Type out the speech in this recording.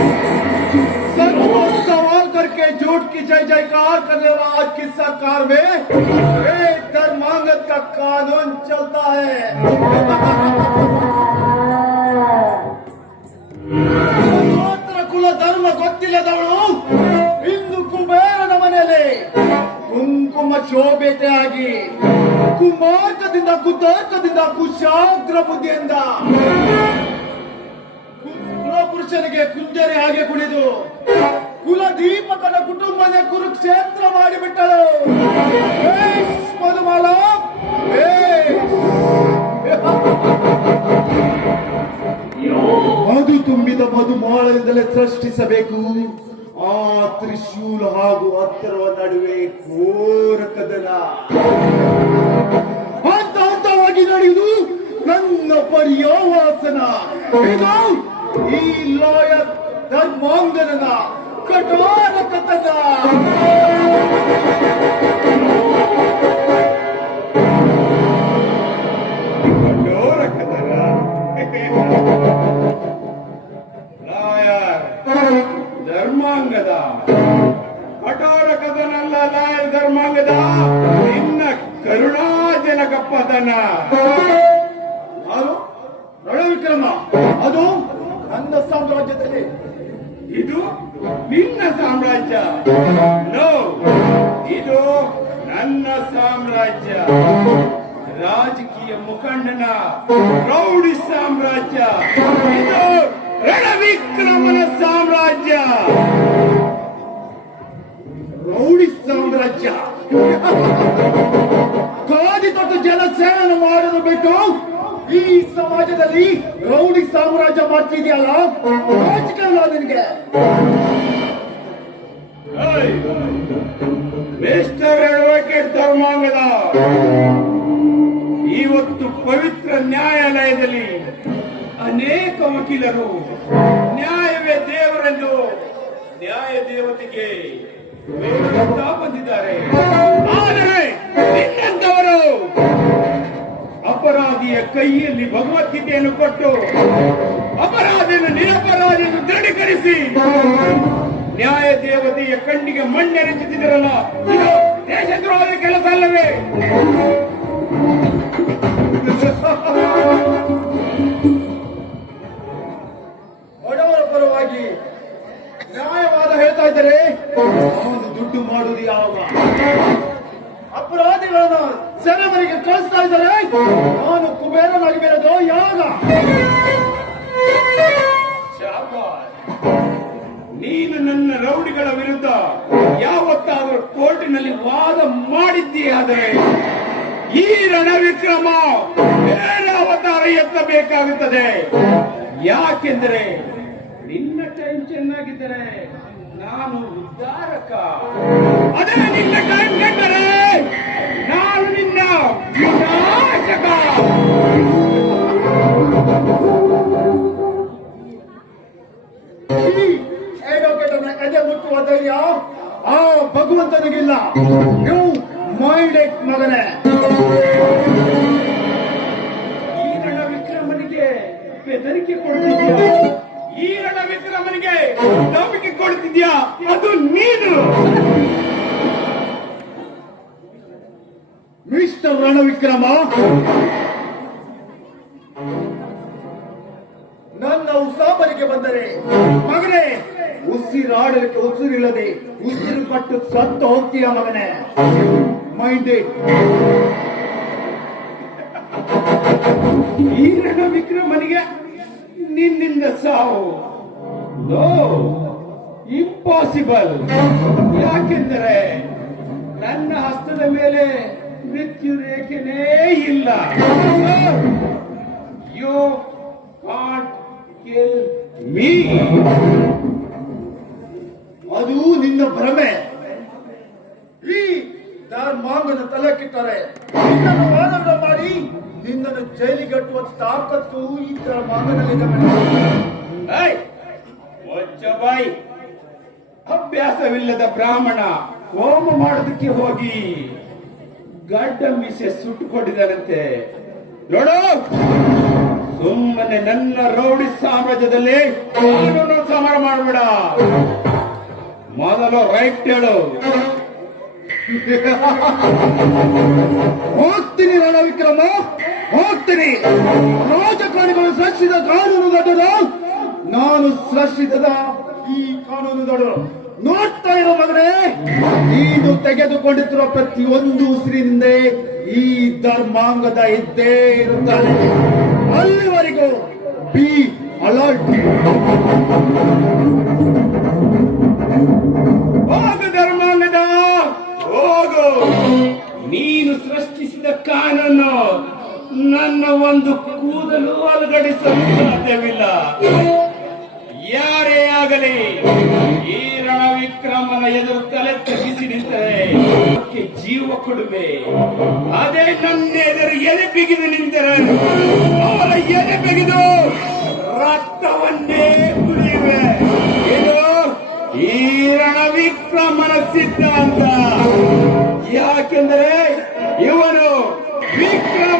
Sir वो सवाल करके झूठ की जय जयकार करने वाला आज की सरकार में एक धर्मांगत का कानून चलता है ಗೋತ್ರ ಕುಲ ಧರ್ಮ ಗೊತ್ತಿಲ್ಲದವಳು ಇಂದು ಕುಬೇರನ ಮನೆಯಲ್ಲಿ ಕುಂಕುಮ ಶೋಭೆತೆಯಾಗಿ ಕುಮಾರ್ಕದಿಂದ ಕುತರ್ಕದಿಂದ ಕುಶಾಗ್ರ ಬುದ್ಧಿಯಿಂದ. ಕುಲ ಪುರುಷನಿಗೆ ಕುಂಜರಿ ಹಾಗೆ ಕುಣಿದು, ಕುಲ ದೀಪಕನ ಕುಟುಂಬದ ಕುರುಕ್ಷೇತ್ರ ಮಾಡಿಬಿಟ್ಟಳು. ಬೇಷ್. ಮಧು ತುಂಬಿದ ಮಧುಮಾಳದಿಂದಲೇ ಸೃಷ್ಟಿಸಬೇಕು. ಆ ತ್ರಿಶೂಲ ಹಾಗೂ ಅತ್ತರವ ನಡುವೆ ಘೋರ ಕದನ. ಹಂತ ಹಂತವಾಗಿ ನಡೆಯುವುದು ನನ್ನ ಪರ್ಯಾವಾಸನ. ಈ ಲಾಯ ಧರ್ಮಾಂಗನ ಕಠೋರ ಕಥನ. ಧರ್ಮಾಂಗದ. ಕಠೋರ ಕದನಲ್ಲದ ಧರ್ಮಾಂಗದ. ನಿನ್ನ ಕರುಣಾಜನಕ ಪದನ ಅದು ರಣವಿಕ್ರಮ. ಅದು ನನ್ನ ಸಾಮ್ರಾಜ್ಯದಲ್ಲಿ. ಇದು ನಿನ್ನ ಸಾಮ್ರಾಜ್ಯ. ನೋ ಇದು ನನ್ನ ಸಾಮ್ರಾಜ್ಯ. ರಾಜಕೀಯ ಮುಖಂಡನ ರೌಡಿ ಈ ಸಮಾಜದಲ್ಲಿ ರೌಡಿ ಸಾಮ್ರಾಜ್ಯ ಮಾಡ್ತಿದ್ಯಲ್ಲ? ರಾಜಕಾರಣ ನಿನಗೆ. ಮಿಸ್ಟರ್ ಅಡ್ವೊಕೇಟ್ ಧರ್ಮಾಂಗದ ಇವತ್ತು ಪವಿತ್ರ ನ್ಯಾಯಾಲಯದಲ್ಲಿ ಅನೇಕ ವಕೀಲರು ನ್ಯಾಯವೇ ದೇವರೆಂದು ನ್ಯಾಯ ದೇವತೆಗೆ ಬಂದಿದ್ದಾರೆ. ಆದರೆ ಅಪರಾಧಿಯ ಕೈಯಲ್ಲಿ ಭಗವದ್ಗೀತೆಯನ್ನು ಕೊಟ್ಟು ಅಪರಾಧಿಯನ್ನು ನಿರಪರಾಧಿಯನ್ನು ದೃಢೀಕರಿಸಿ ನ್ಯಾಯ ದೇವತೆಯ ಕಣ್ಣಿಗೆ ಮಣ್ಣೆರೆಸುತ್ತಿದ್ದರಲ್ಲ, ಇದು ದೇಶದ್ರೋಹದ ಕೆಲಸ ಅಲ್ಲವೇ ಸೆರೆಮನೆಗೆ ಕಳಿಸ್ತಾ ಇದ್ದಾರೆ. ನಾನು ಕುಬೇರನಾಗಿ ಬೇರೆದು ಯಾವಾಗ. ನೀನು ನನ್ನ ರೌಡಿಗಳ ವಿರುದ್ಧ ಯಾವತ್ತಾದರೂ ಕೋರ್ಟಿನಲ್ಲಿ ವಾದ ಮಾಡಿದ್ದೀಯಾದರೆ ಈ ರಣವಿಕ್ರಮ ಬೇರೆ ಅವತಾರ ಎತ್ತಬೇಕಾಗುತ್ತದೆ. ಯಾಕೆಂದರೆ ನಿನ್ನ ಟೈಮ್ ಚೆನ್ನಾಗಿದ್ದರೆ ನಾನು ಉದ್ಧಾರಕ. ಅದೇ ನಿನ್ನ ಎದೆ ಮುಟ್ಟುವ ಧೈರ್ಯ? ಆ, ಭಗವಂತನಿಗಿಲ್ಲ. ನೀವು ಮೈಡೆಕ್ ಮಗನೇ. ಈ ರಣ ವಿಕ್ರಮನಿಗೆ ಬೆದರಿಕೆ ಕೊಡ್ತಿದ್ಯಾ ಈರಣ ರಣ ವಿಕ್ರಮನಿಗೆ ನಂಬಿಕೆ ಕೊಡ್ತಿದ್ಯಾ ಅದು ನೀನು. ಮಿಸ್ಟರ್ ರಣವಿಕ್ರಮ ಉಸಾಬರಿಗೆ ಬಂದರೆ ಉಸಿರಾಡಲಿಕ್ಕೆ ಉಸಿರಿಲ್ಲದೆ ಉಸಿರು ಪಟ್ಟು ಸತ್ತು ಹೋಗ್ತೀಯ ಮಗನೇ ಮೈಂಡೆಡ್ ಈ ರಣ ವಿಕ್ರಮನಿಗೆ ನಿನ್ನಿಂದ ಸಾವು ನೋ ಇಂಪಾಸಿಬಲ್ ಯಾಕೆಂದರೆ ನನ್ನ ಹಸ್ತದ ಮೇಲೆ ಮೃತ್ಯು ರೇಖೆನೇ ಇಲ್ಲ ಯು ಕಾಂಟ್ ಕಿಲ್ ಮೀ ಅದು ನಿನ್ನ ಭ್ರಮೆ. ಈ ಧರ್ಮಾಂಗದ ತಲೆ ಕಿಟ್ಟರೆ ನಿನ್ನನ್ನು ವಾದ ಮಾಡಿ, ನಿನ್ನನ್ನು ಜೈಲಿಗಟ್ಟುವ ತಾಕತ್ತು ಈ ಧರ್ಮಾಂಗದಲ್ಲಿದೆ. ಬಾಯಿ ಅಭ್ಯಾಸವಿಲ್ಲದ ಬ್ರಾಹ್ಮಣ, ಹೋಮ ಮಾಡೋದಕ್ಕೆ ಹೋಗಿ ಗಡ್ಡ ಮೀಸೆ ಸುಟ್ಟುಕೊಂಡಿದ್ದಾನಂತೆ ನೋಡು, ಸುಮ್ಮನೆ ನನ್ನ ರೌಡಿ ಸಾಮ್ರಾಜ್ಯದಲ್ಲಿ ಕಾನೂನು ಸಮರ ಮಾಡಬೇಡ. ಮೊದಲು ರೈಟ್ ಹೇಳು. ಹೋಗ್ತೀನಿ ರಣ ವಿಕ್ರಮ, ಹೋಗ್ತೀನಿ. ರಾಜಕಾರಣಿಗಳು ಸೃಷ್ಟಿಸಿದ ಕಾನೂನು ದೊಡ್ಡದು. ನಾನು ಸೃಷ್ಟಿಸಿದ ಈ ಕಾನೂನು ದೊಡ್ಡದು. ನೋಡ್ತಾ ಇರೋ ಮಗನೇ, ನೀನು ತೆಗೆದುಕೊಂಡಿರುವ ಪ್ರತಿಯೊಂದು ಉಸಿರಿನಿಂದ ಈ ಧರ್ಮಾಂಗದ ಇದ್ದೇ ಇರುತ್ತಾನೆ ಅಲ್ಲಿವರೆಗೂ ಬಿ ಅಲರ್ಟ್ ಹೋಗು ಹೋಗು. ನೀನು ಸೃಷ್ಟಿಸಿದ ಕಾನನ್ನು ನನ್ನ ಒಂದು ಕೂದಲು ಅಲುಗಡಿಸಲು ಸಾಧ್ಯವಿಲ್ಲ. ಯಾರೇ ಆಗಲಿ ಈ ರಣವಿಕ್ರಮನ ಎದುರು ತಲೆ ತಗ್ಗಿಸಿ ನಿಂತರೆ ಜೀವ ಕೊಡುವೆ. ಅದೇ ನನ್ನ ಎದುರು ಎಲೆ ಬಿಗಿದು ನಿಂತರೆ, ಅವರ ಎಲೆ ಬಿಗಿದು ರಕ್ತವನ್ನೇ ರಣವಿಕ್ರಮನ ಸಿದ್ಧಾಂತ. ಯಾಕೆಂದರೆ ಇವನು ವಿಕ್ರಮ